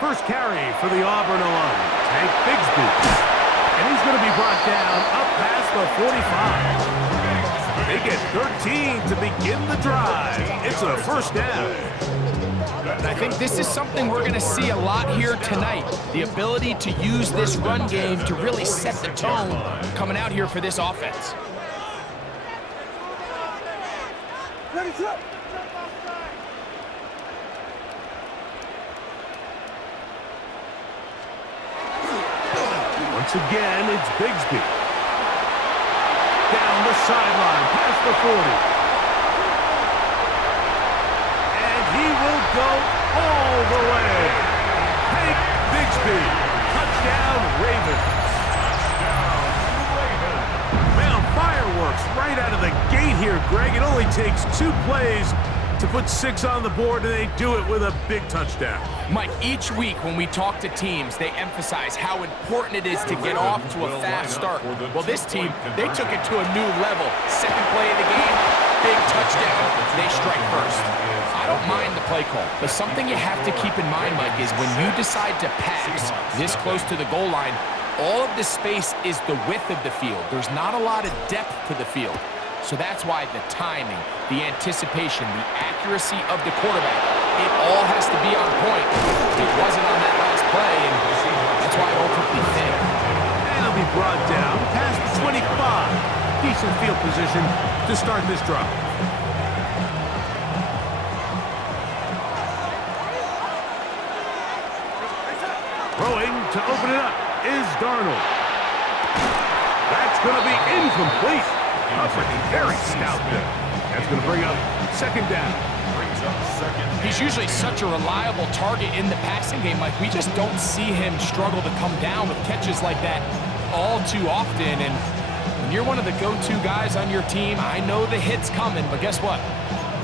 First carry for the Auburn alum, Tank Bigsby. And he's going to be brought down up past the 45. They get 13 to begin the drive. It's a first down. And I think this is something we're going to see a lot here tonight. The ability to use this run game to really set the tone coming out here for this offense. Once again, it's Bigsby. Down the sideline, past the 40. And he will go all the way. Hank Bigsby. Touchdown, Ravens. Man, fireworks right out of the gate here, Greg. It only takes 2 plays to put 6 on the board, and they do it with a big touchdown. Mike, each week when we talk to teams, they emphasize how important it is to get off to a fast start. Well, this team, they took it to a new level. Second play of the game, big touchdown. They strike first. I don't mind the play call, but something you have to keep in mind, Mike, is when you decide to pass this close to the goal line, all of the space is the width of the field. There's not a lot of depth to the field. So that's why the timing, the anticipation, the accuracy of the quarterback, it all has to be on point. It wasn't on that last play, and that's why it ultimately failed. And he'll be brought down past the 25. Decent field position to start this drive. Throwing to open it up is Darnold. That's going to be incomplete. Very stout there. That's going to bring up second down. He's usually such a reliable target in the passing game. Like, we just don't see him struggle to come down with catches like that all too often. And when you're one of the go-to guys on your team, I know the hit's coming, but guess what?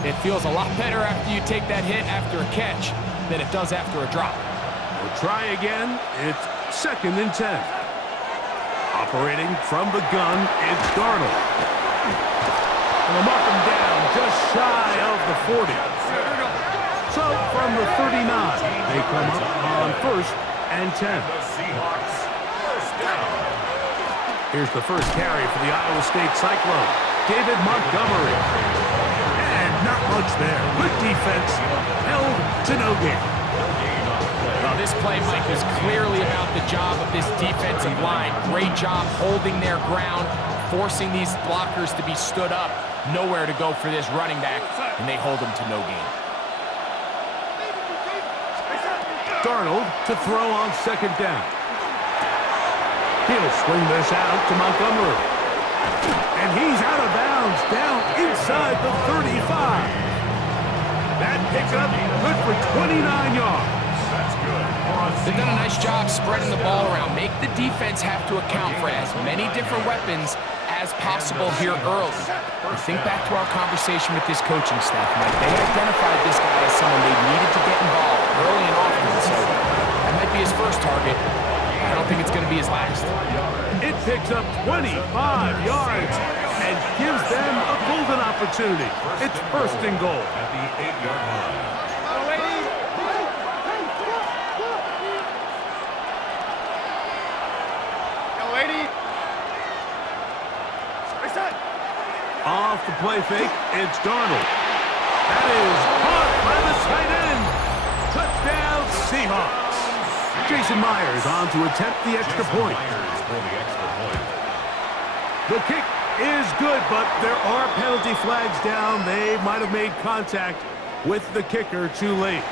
It feels a lot better after you take that hit after a catch than it does after a drop. We'll try again. It's second and 10. Operating from the gun, it's Darnold. And they'll mark him down just shy of the 40. So from the 39, they come up on first and 10. Here's the first carry for the Iowa State Cyclone, David Montgomery. And not much there. Good defense, held to no gain. Well, this play, Mike, is clearly about the job of this defensive line. Great job holding their ground, forcing these blockers to be stood up. Nowhere to go for this running back, and they hold him to no gain. Darnold to throw on second down. He'll swing this out to Montgomery. And he's out of bounds, down inside the 35. That pickup good for 29 yards. They've done a nice job spreading the ball around. Make the defense have to account for as many different weapons as possible here early. Think back to our conversation with this coaching staff, Mike. They identified this guy as someone they needed to get involved early and often, so that might be his first target. I don't think it's going to be his last. It picks up 25 yards and gives them a golden opportunity. It's first and goal. At the 8-yard line. Off the play fake, it's Darnold. That is caught by the tight end. Touchdown, Seahawks. Jason Myers on to attempt the extra point. The kick is good, but there are penalty flags down. They might have made contact with the kicker too late.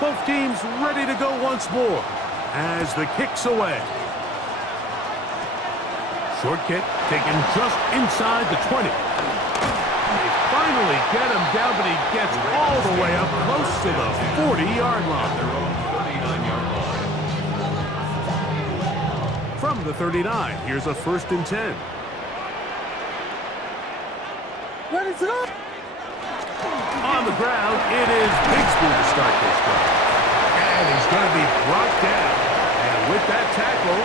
Both teams ready to go once more as the kick's away. Short kick taken just inside the 20. They finally get him down, but he gets all the way up close to the 40-yard line. From the 39, here's a first and 10. On On the ground, it is Bixby to start this drive. And he's going to be brought down. And with that tackle,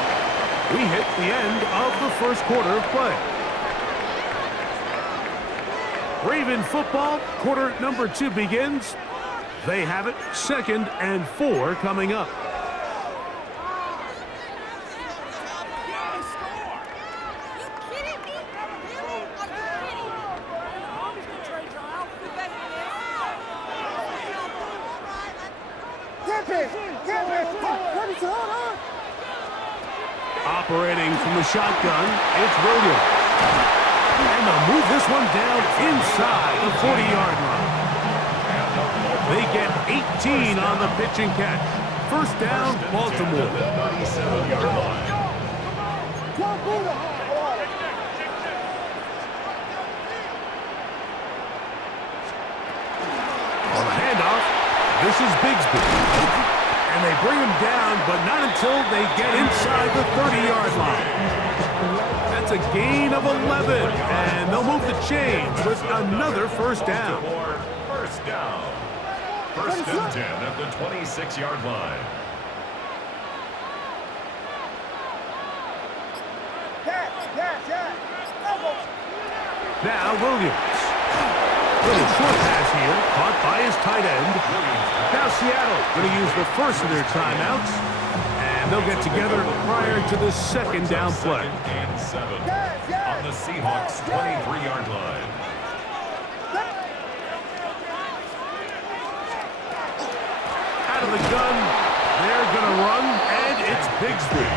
we hit the end of the first quarter of play. Raven football, quarter number 2 begins. They have it, 2nd and 4 coming up. Operating from the shotgun, it's Williams. And they'll move this one down inside the 40-yard line. They get 18 on the pitch and catch. First down, Baltimore. On the handoff, this is Bigsby. And they bring him down, but not until they get inside the 30-yard line. That's a gain of 11, and they'll move the chains with another first down. First down. First and 10 at the 26-yard line. Now Williams. Little short pass here, caught by his tight end. Now Seattle going to use the first of their timeouts, and they'll get together prior to the second down play. Second and 7 on the Seahawks 23-yard line. Out of the gun, they're going to run, and it's Bigsby.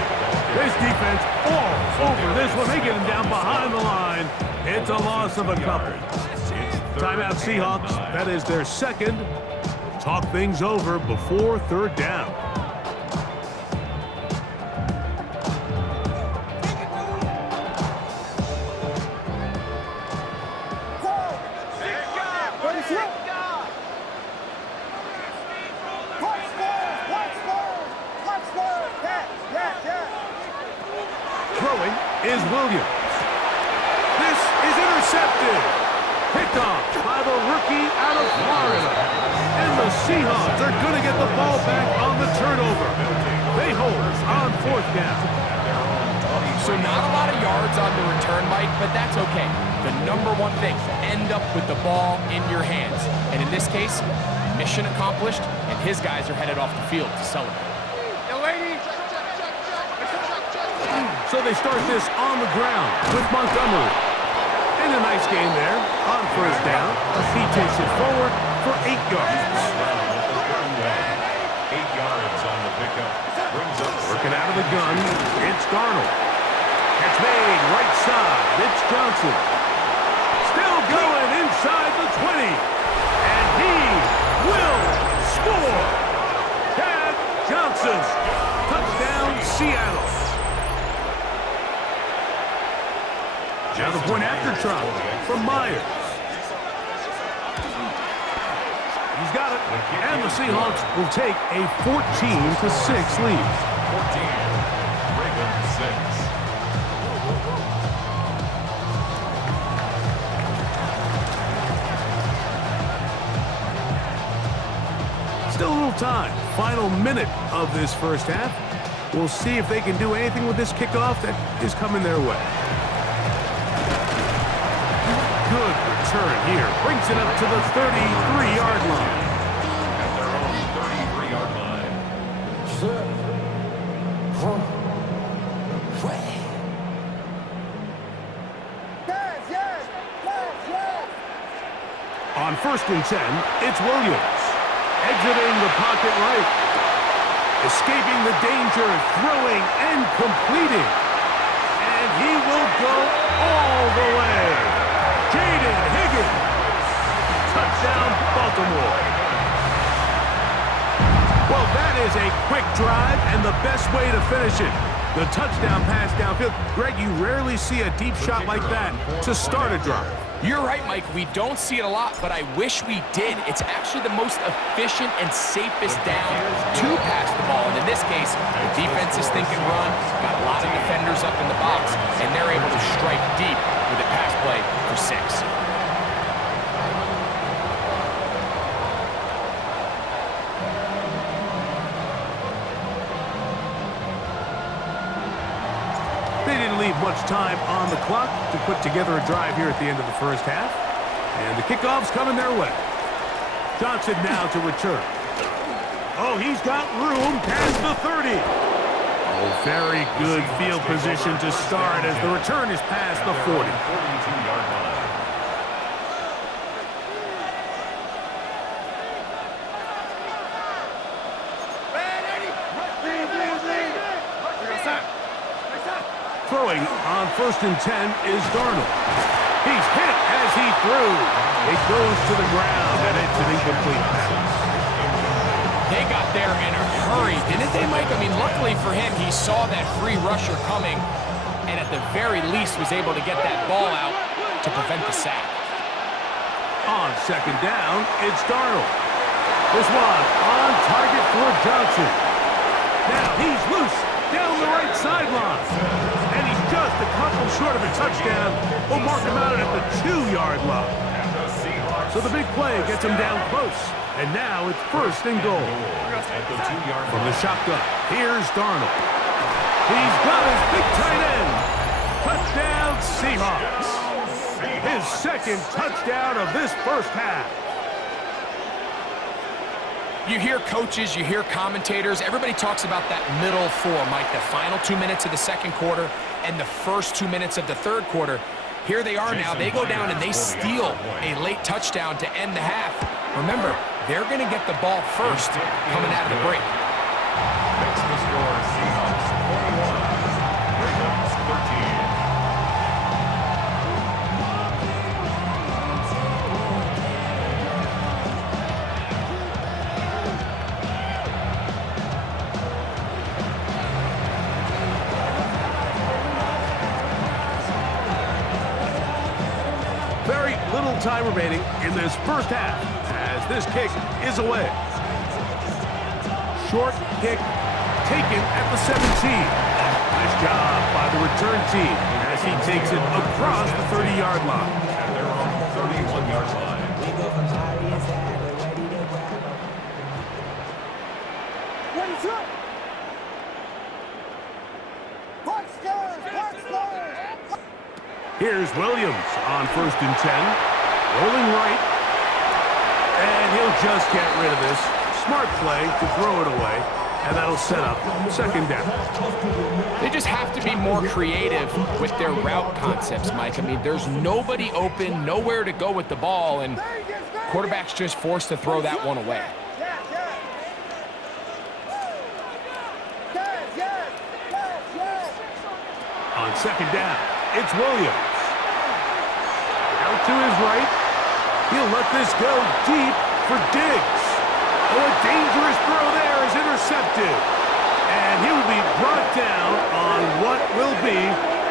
This defense all over this one. They get him down behind the line. It's a loss of a couple. Timeout Seahawks. That is their second. Talk things over before third down. Throwing is Williams. This is intercepted. Picked off by the rookie out of Florida. And the Seahawks are going to get the ball back on the turnover. They hold on fourth down. So not a lot of yards on the return, Mike, but that's okay. The number one thing, end up with the ball in your hands. And in this case, mission accomplished, and his guys are headed off the field to celebrate. So they start this on the ground with Montgomery. And a nice game there on first down. He takes it forward for 8 yards. 8 yards on the pickup. Brings up Working out of the gun, it's Darnold. Catch made right side. It's Johnson. Still going inside the 20. And he will score. Chad Johnson. Touchdown, Seattle. Now the point after try from Myers. He's got it. And the Seahawks will take a 14-6 lead. 14. Ravens 6. Still a little time. Final minute of this first half. We'll see if they can do anything with this kickoff that is coming their way. Good return here. Brings it up to the 33-yard line. At their own 33-yard line. On first and 10, it's Williams. Exiting the pocket right. Escaping the danger, throwing and completing. And he will go all the way. Jaden Higgins. Touchdown, Baltimore. Well, that is a quick drive and the best way to finish it. The touchdown pass downfield. Greg, you rarely see a deep shot like that to start a drive. You're right, Mike. We don't see it a lot, but I wish we did. It's actually the most efficient and safest down to pass the ball. And in this case, the defense is thinking run, got a lot of defenders up in the box, and they're able to strike deep with a pass play for 6. leave much time on the clock to put together a drive here at the end of the first half. And the kickoff's coming their way. Johnson now to return. Oh, he's got room past the 30. Oh, very good field position to start as the return is past the 40. 42-yard line. Throwing on 1st and 10 is Darnold. He's hit as he threw. It goes to the ground, and it's an incomplete pass. They got there in a hurry, didn't they, Mike? I mean, luckily for him, he saw that free rusher coming, and at the very least was able to get that ball out to prevent the sack. On 2nd down, it's Darnold. This one on target for Johnson. Now he's loose down the right sideline. And he's just a couple short of a touchdown. We'll mark him out at the 2-yard line. So the big play gets him down close. And now it's 1st and goal. From the shotgun, here's Darnold. He's got his big tight end. Touchdown, Seahawks. His 2nd touchdown of this first half. You hear coaches, you hear commentators, everybody talks about that middle 4, Mike, the final 2 minutes of the 2nd quarter and the first 2 minutes of the 3rd quarter. Here they are now. They go down and they steal a late touchdown to end the half. Remember, they're going to get the ball first coming out of the break. Makes the score Seahawks 41, Ravens 13. Very little time remaining in this first half as this kick is away. Short kick taken at the 17. Nice job by the return team as he takes it across the 30-yard line. At their own 31-yard line. Here's Williams on 1st and 10. Rolling right. And he'll just get rid of this. Smart play to throw it away. And that'll set up 2nd down. They just have to be more creative with their route concepts, Mike. I mean, there's nobody open, nowhere to go with the ball, and quarterback's just forced to throw that one away. On 2nd down, it's Williams. Out to his right. He'll let this go deep for Diggs. Oh, a dangerous throw there is intercepted. And he will be brought down on what will be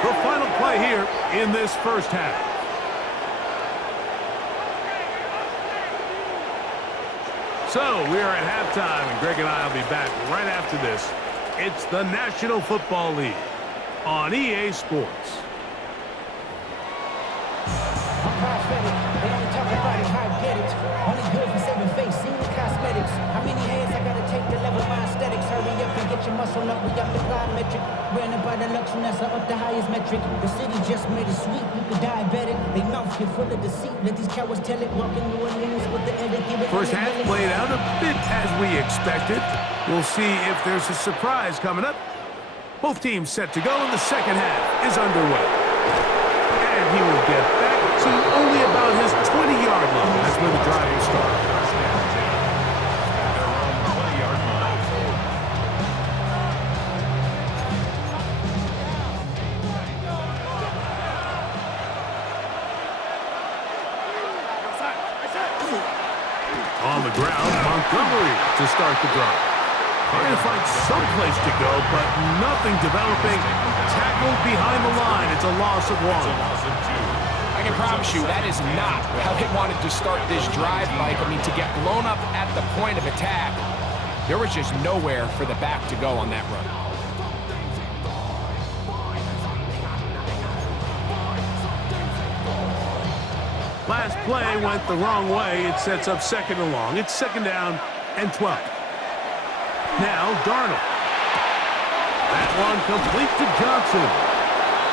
the final play here in this first half. So we are at halftime, and Greg and I will be back right after this. It's the National Football League on EA Sports. They only talk about it, how I get it. Only good for saving face, seen the cosmetics. How many hands I gotta take to level my aesthetics? Hurry up and get your muscle up, we up the plyometric. Branded by the luxuriness up the highest metric. The city just made it sweet, you could diabetic. They mouth get full of deceit, let these cowards tell it. Walking New Orleans with the etiquette. First half played out a bit as we expected. We'll see if there's a surprise coming up. Both teams set to go, and the second half is underway. And he will get back to only about his 20-yard line. That's where the drive will start. At their own 20-yard line. On the ground, Montgomery to start the drive. Trying to find some place to go, but nothing developing. Tackled behind the line. It's a loss of 1. I can promise you that is not how they wanted to start this drive, Mike. I mean, to get blown up at the point of attack, there was just nowhere for the back to go on that run. Last play went the wrong way. It sets up 2nd and long. It's 2nd down and 12. Now Darnold. That one complete to Johnson.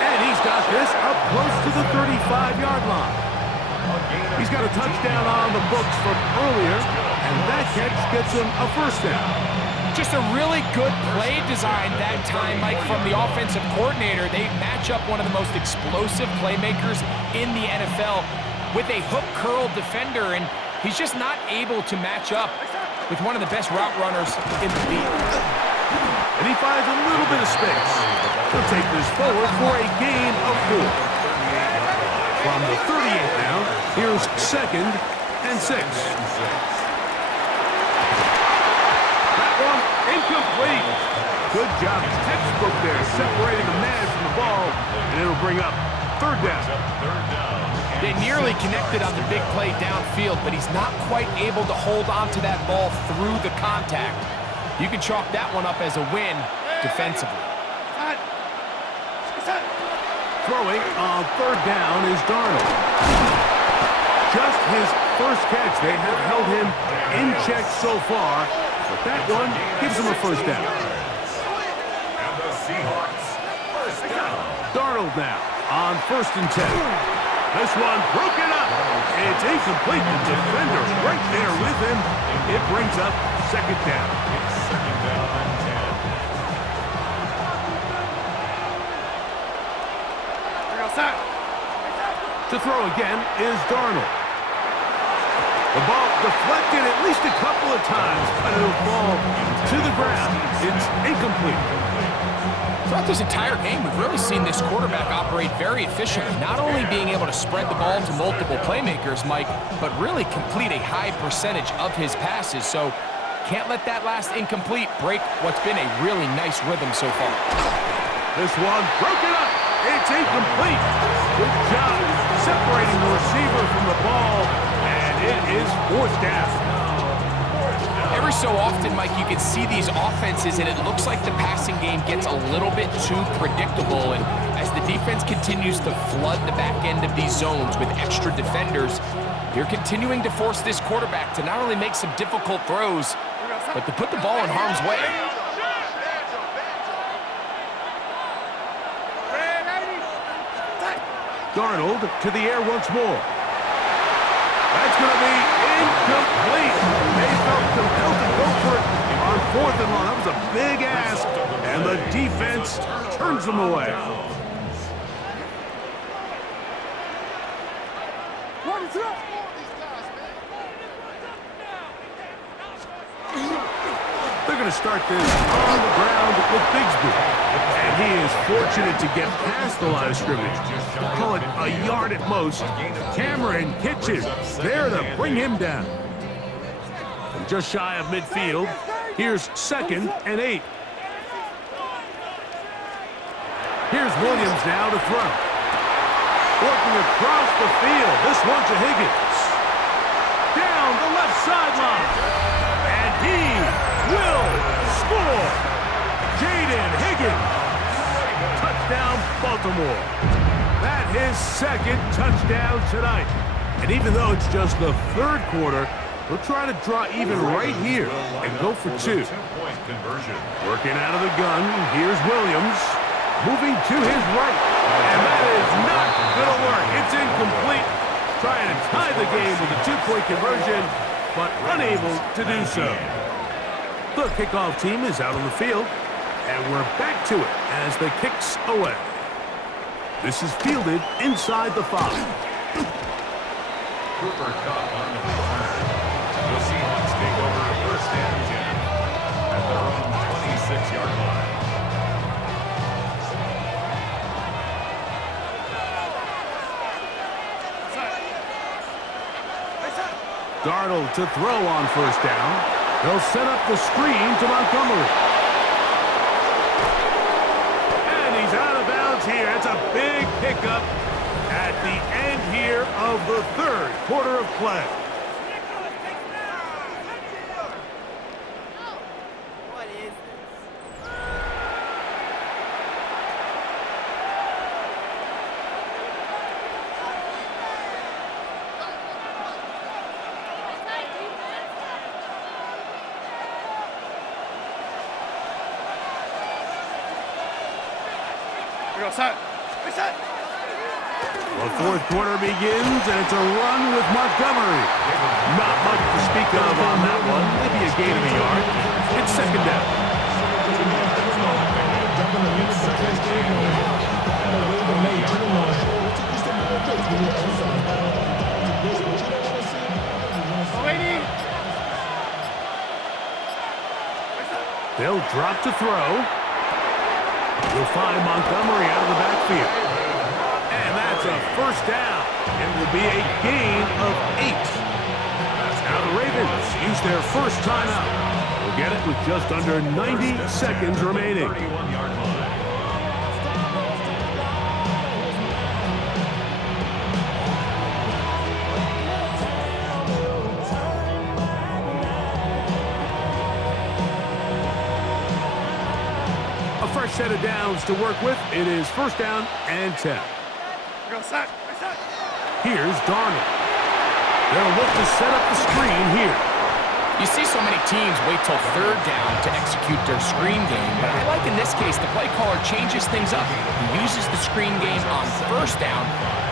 And he's got this up close to the 35-yard line. He's got a touchdown on the books from earlier, and that catch gets him a first down. Just a really good play design that time, Mike, from the offensive coordinator. They match up one of the most explosive playmakers in the NFL with a hook curl defender, and he's just not able to match up with one of the best route runners in the league. And he finds a little bit of space. He'll take this forward for a gain of 4. From the 38 now, here's 2nd and 6. That one incomplete. Good job, textbook there, separating the man from the ball, and it'll bring up 3rd down. They nearly connected on the big play downfield, but he's not quite able to hold on to that ball through the contact. You can chalk that one up as a win defensively. Throwing on 3rd down is Darnold. Just his first catch. They have held him in check so far, but that one gives him a first down. And the Seahawks, first down. Darnold now on 1st and 10. This one broken up. It's incomplete. The defender right there with him. It brings up 2nd down. It's 2nd down and 10. To throw again is Darnold. The ball deflected at least a couple of times, but it'll fall to the ground. It's incomplete. Throughout this entire game, we've really seen this quarterback operate very efficiently, not only being able to spread the ball to multiple playmakers, Mike, but really complete a high percentage of his passes. So can't let that last incomplete break what's been a really nice rhythm so far. This one broken up. It's incomplete. Good job separating the receiver from the ball, and it is 4th down. Every so often, Mike, you can see these offenses, and it looks like the passing game gets a little bit too predictable. And as the defense continues to flood the back end of these zones with extra defenders, you're continuing to force this quarterback to not only make some difficult throws, but to put the ball in harm's way. Darnold to the air once more. That's going to be incomplete. They felt compelled to go for it on 4th and long. That was a big ask, and the defense turns them away. They're going to start this on the ground with Bigsby. And he is fortunate to get past the line of scrimmage. Call it a yard at most. Cameron pitches there to bring him down. From just shy of midfield, here's 2nd and 8. Here's Williams now to throw. Working across the field. This one to Higgins. Down the left sideline. And he will score. Jaden Higgins. Touchdown, Baltimore. That his 2nd touchdown tonight. And even though it's just the 3rd quarter, we'll try to draw even right here and go for 2. Two-point conversion. Working out of the gun, here's Williams. Moving to his right. And that is not going to work. It's incomplete. Trying to tie the game with a 2-point conversion, but unable to do so. The kickoff team is out on the field. And we're back to it as the kick's away. This is fielded inside the 5. Cooper Kupp on the return. The Seahawks take over 1st and 10 at their own 26-yard line. Darnold to throw on 1st down. They'll set up the screen to Montgomery. Out of bounds here. It's a big pickup at the end here of the 3rd quarter of play. What is this? Go, set. The fourth quarter begins, and it's a run with Montgomery. Not much to speak of on that one. Maybe a gain of a yard. It's second down. They'll drop to throw. You'll find Montgomery out of the backfield. And that's a first down. It will be a gain of 8. Now the Ravens use their first timeout. We'll get it with just under 90 seconds remaining. 31-yard line. A fresh set of downs to work with. It is first down and 10. Here's Darnold. They'll look to set up the screen here. You see so many teams wait till third down to execute their screen game, but I like in this case the play caller changes things up. He uses the screen game on first down,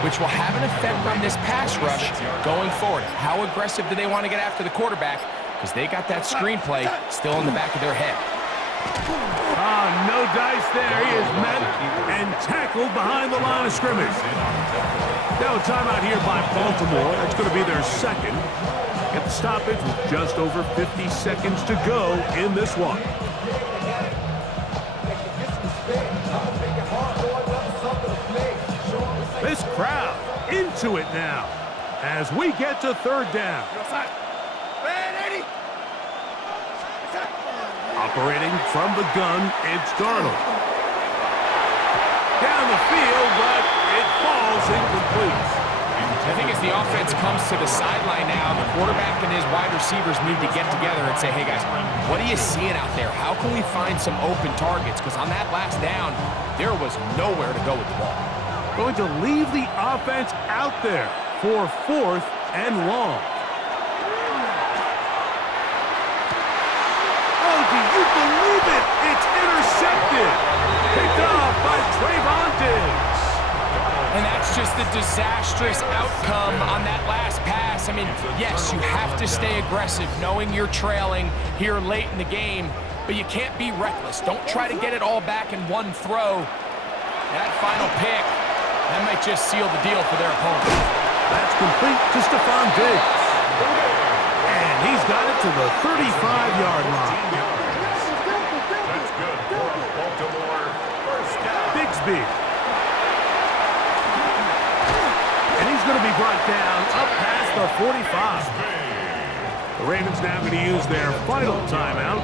which will have an effect on this pass rush going forward. How aggressive do they want to get after the quarterback? Because they got that screenplay still in the back of their head. No dice there. He is met and tackled behind the line of scrimmage. Now a timeout here by Baltimore. That's going to be their second. Get the stoppage with just over 50 seconds to go in this one. This crowd into it now as we get to third down. Operating from the gun, it's Darnold. Down the field, but it falls incomplete. I think as the offense comes to the sideline now, the quarterback and his wide receivers need to get together and say, hey guys, what are you seeing out there? How can we find some open targets? Because on that last down, there was nowhere to go with the ball. Going to leave the offense out there for fourth and long. Do you believe it? It's intercepted. Picked off by Trayvon Diggs. And that's just a disastrous outcome on that last pass. I mean, yes, you have to stay aggressive knowing you're trailing here late in the game, but you can't be reckless. Don't try to get it all back in one throw. That final pick, that might just seal the deal for their opponent. That's complete to Stephon Diggs. And he's got it to the 35-yard line. That's good for Baltimore. First down. Bigsby. And he's going to be brought down up past the 45. The Ravens now going to use their final timeout.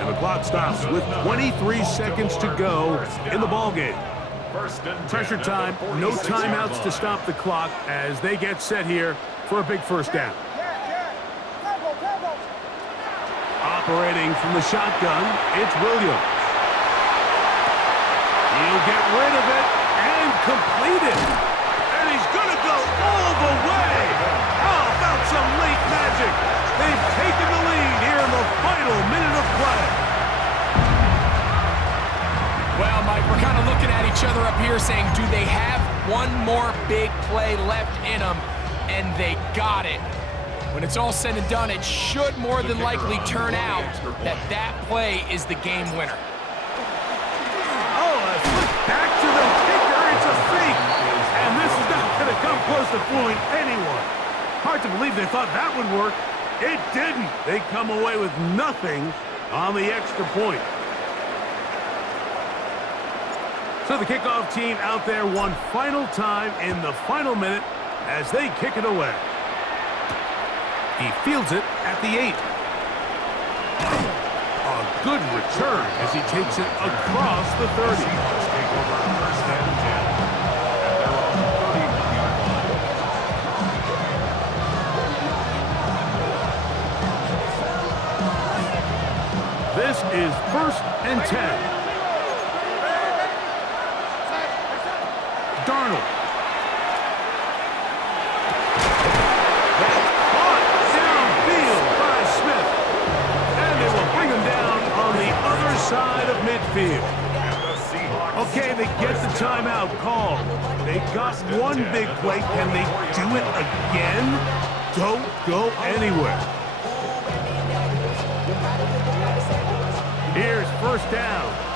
And the clock stops with 23 seconds to go in the ballgame. Pressure time, no timeouts to stop the clock as they get set here for a big first down. Operating from the shotgun, it's Williams. He'll get rid of it and complete it. And he's going to go all the way. How about some late magic? They've taken the lead here in the final minute of play. Well, Mike, we're kind of looking at each other up here saying, do they have one more big play left in them? And they got it. When it's all said and done, it should more than likely turn out that that play is the game winner. Oh, a flip back to the kicker. It's a fake. And this is not going to come close to fooling anyone. Hard to believe they thought that would work. It didn't. They come away with nothing on the extra point. So the kickoff team out there one final time in the final minute as they kick it away. He fields it at the 8. A good return as he takes it across the 30. Take over first and 10. And they're on the 31-yard line. This is first and 10. Darnold. That's caught downfield by Smith. And they will bring him down on the other side of midfield. Okay, they get the timeout called. They got one big play. Can they do it again? Don't go anywhere. Here's first down.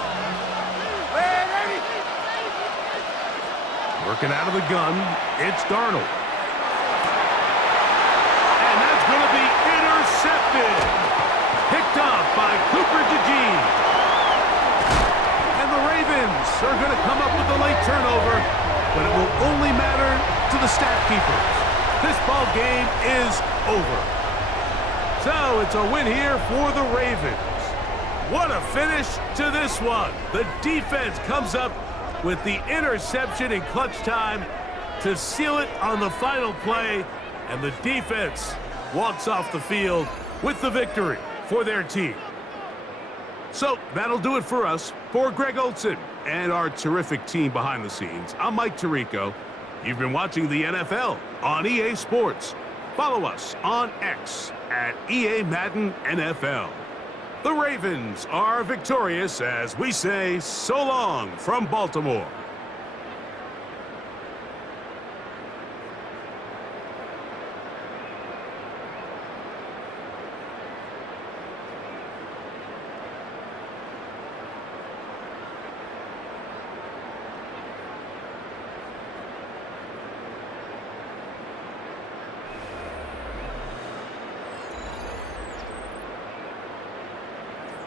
Working out of the gun, it's Darnold. And that's going to be intercepted. Picked off by Cooper DeJean. And the Ravens are going to come up with a late turnover, but it will only matter to the stat keepers. This ball game is over. So it's a win here for the Ravens. What a finish to this one. The defense comes up with the interception in clutch time to seal it on the final play, and the defense walks off the field with the victory for their team. So that'll do it for us. For Greg Olson and our terrific team behind the scenes, I'm Mike Tirico. You've been watching the NFL on EA Sports. Follow us on X at EA Madden NFL. The Ravens are victorious as we say so long from Baltimore.